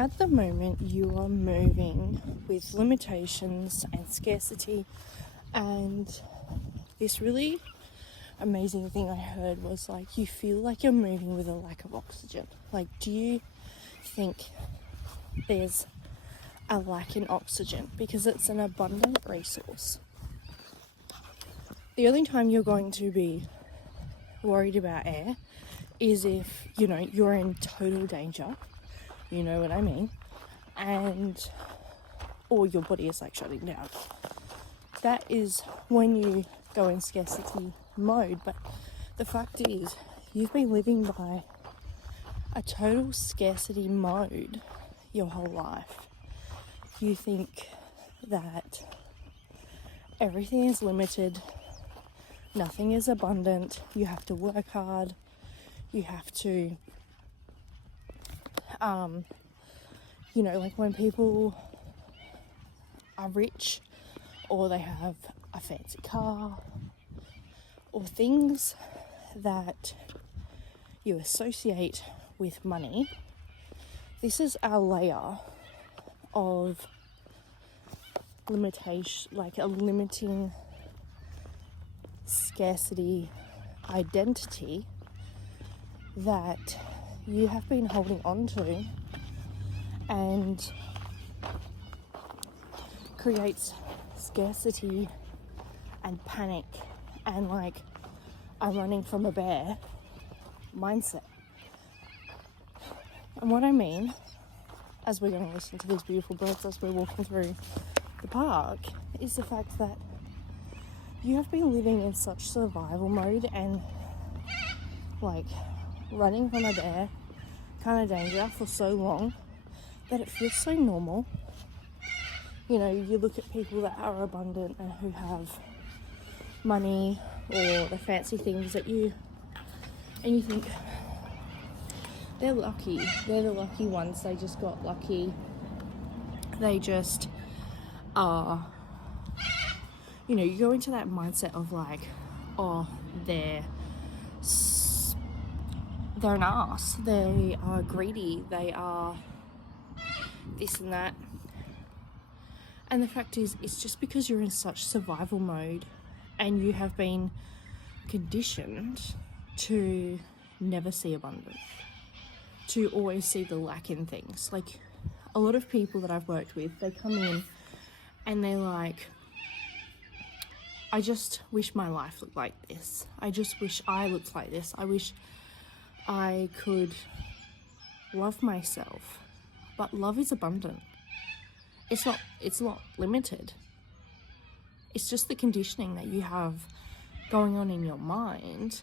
At the moment, you are moving with limitations and scarcity, and this really amazing thing I heard was like, you feel like you're moving with a lack of oxygen. Like, do you think there's a lack in oxygen? Because it's an abundant resource. The only time you're going to be worried about air is if, you're in total danger, you know what I mean, or your body is like shutting down. That is when you go in scarcity mode. But the fact is, you've been living by a total scarcity mode your whole life. You think that everything is limited, nothing is abundant, you have to work hard, you have to, like when people are rich or they have a fancy car or things that you associate with money, this is our layer of limitation, like a limiting scarcity identity that you have been holding on to, and creates scarcity and panic and like, I'm running from a bear mindset. And what I mean, as we're going to listen to these beautiful birds as we're walking through the park, is the fact that you have been living in such survival mode and like running from a bear kind of danger for so long that it feels so normal. You look at people that are abundant and who have money or the fancy things and you think they're lucky. They're the lucky ones. They just got lucky. They just are, you go into that mindset of like, oh, they're an ass. They are greedy. They are this and that. And the fact is, it's just because you're in such survival mode and you have been conditioned to never see abundance, to always see the lack in things. Like, a lot of people that I've worked with, they come in and they're like, I just wish my life looked like this. I just wish I looked like this. I wish I could love myself. But love is abundant. It's not limited. It's just the conditioning that you have going on in your mind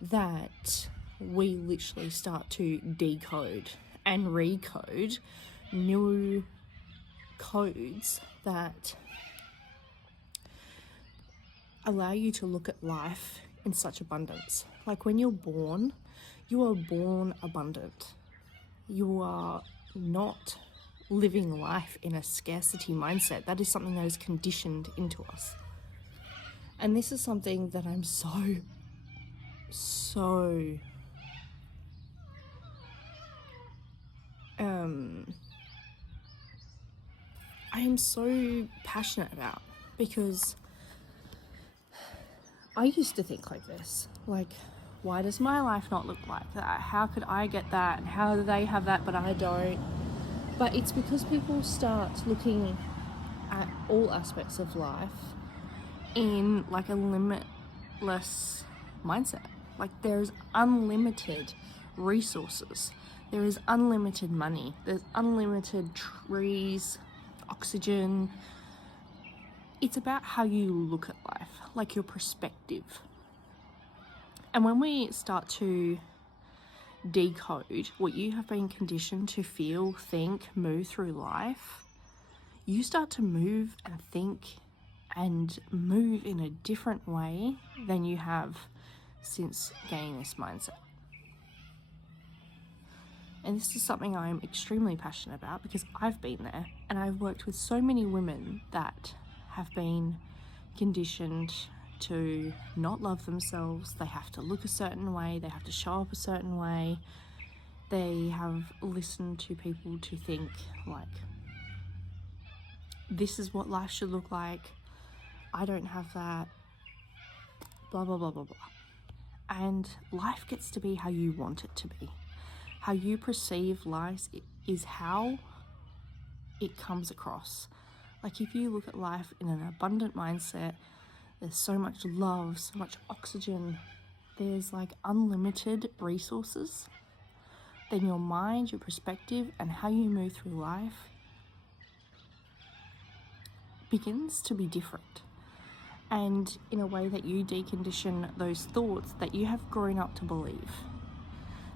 that we literally start to decode and recode new codes that allow you to look at life in such abundance. Like when you're born, you are born abundant. You are not living life in a scarcity mindset. That is something that is conditioned into us. And this is something that I'm I am so passionate about, because I used to think like this, like, why does my life not look like that? How could I get that? How do they have that but I don't? But it's because people start looking at all aspects of life in like a limitless mindset. Like, there's unlimited resources. There is unlimited money. There's unlimited trees, oxygen. It's about how you look at life, like your perspective. And when we start to decode what you have been conditioned to feel, think, move through life, you start to move and think and move in a different way than you have since gaining this mindset. And this is something I'm extremely passionate about, because I've been there and I've worked with so many women that have been conditioned to not love themselves. They have to look a certain way, they have to show up a certain way, They have listened to people to think like, this is what life should look like. I don't have that. Blah, blah, blah, blah, blah. And life gets to be how you want it to be. How you perceive life is how it comes across. Like if you look at life in an abundant mindset, there's so much love, so much oxygen, there's like unlimited resources, then your mind, your perspective, and how you move through life begins to be different. And in a way that you decondition those thoughts that you have grown up to believe.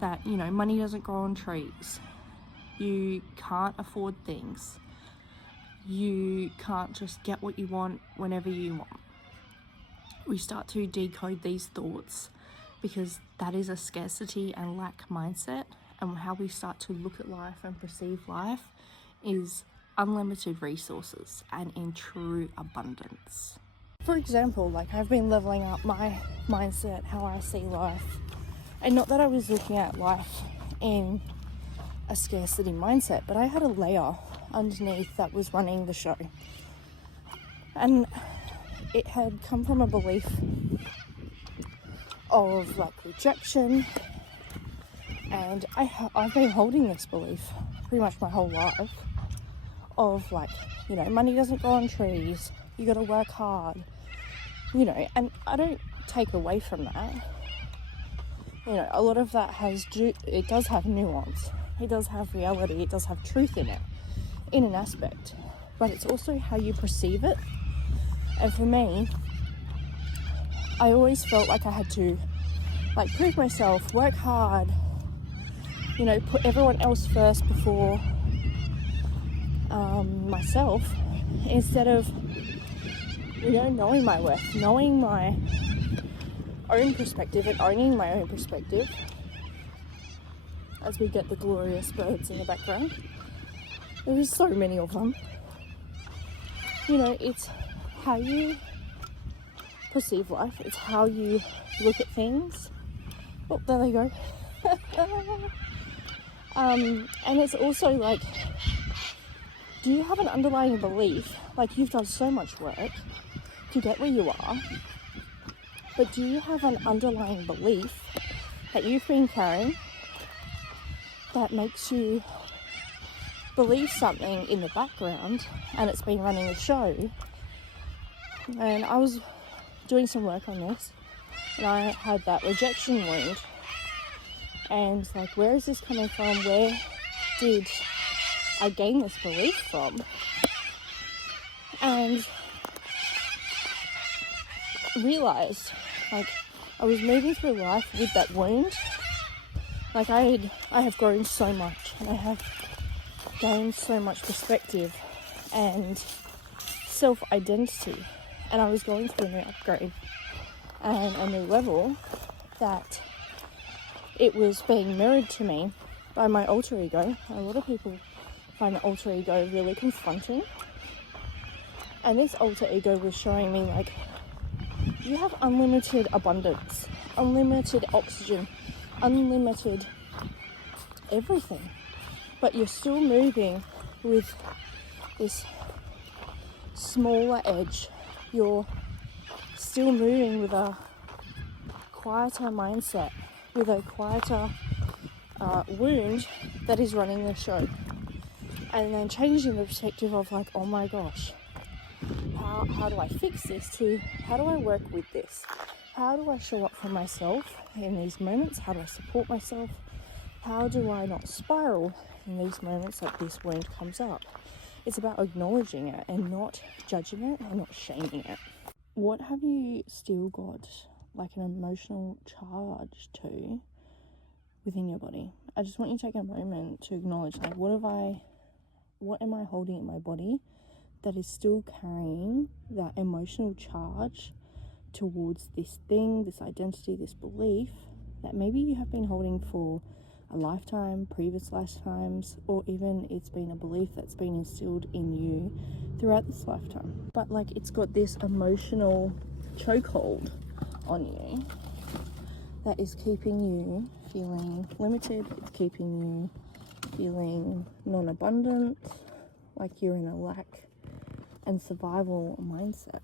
That, you know, money doesn't grow on trees. You can't afford things. You can't just get what you want whenever you want. We start to decode these thoughts because that is a scarcity and lack mindset, and how we start to look at life and perceive life is unlimited resources and in true abundance. For example, like I've been leveling up my mindset, how I see life, and not that I was looking at life in a scarcity mindset, but I had a layer underneath that was running the show, and it had come from a belief of like rejection, and I've been holding this belief pretty much my whole life of like, you know, money doesn't grow on trees, you gotta work hard, you know, and I don't take away from that. You know, a lot of that it does have nuance, it does have reality, it does have truth in it, in an aspect, but it's also how you perceive it. And for me, I always felt like I had to like prove myself, work hard, you know, put everyone else first before myself, instead of, you know, knowing my worth, knowing my own perspective and owning my own perspective. As we get the glorious birds in the background, there is so many of them. You know, it's how you perceive life, it's how you look at things. Oh, there they go. And it's also like, do you have an underlying belief, like you've done so much work to get where you are, but do you have an underlying belief that you've been carrying that makes you believe something in the background, and it's been running the show? And I was doing some work on this, and I had that rejection wound, and like, where is this coming from? Where did I gain this belief from? And realized, like, I was moving through life with that wound. Like I have grown so much, and I have gained so much perspective and self-identity, and I was going through an upgrade and a new level that it was being mirrored to me by my alter ego. A lot of people find the alter ego really confronting, and this alter ego was showing me like, you have unlimited abundance, unlimited oxygen, unlimited everything, but you're still moving with this smaller edge. You're still moving with a quieter mindset, with a quieter wound that is running the show. And then changing the perspective of like, oh my gosh, how do I fix this, to how do I work with this? How do I show up for myself in these moments? How do I support myself? How do I not spiral in these moments that this wound comes up? It's about acknowledging it and not judging it and not shaming it. What have you still got like an emotional charge to within your body? I just want you to take a moment to acknowledge, like, what am I holding in my body that is still carrying that emotional charge towards this thing, this identity, this belief that maybe you have been holding for a lifetime, previous lifetimes, or even it's been a belief that's been instilled in you throughout this lifetime. But like, it's got this emotional chokehold on you that is keeping you feeling limited. It's keeping you feeling non-abundant, like you're in a lack and survival mindset.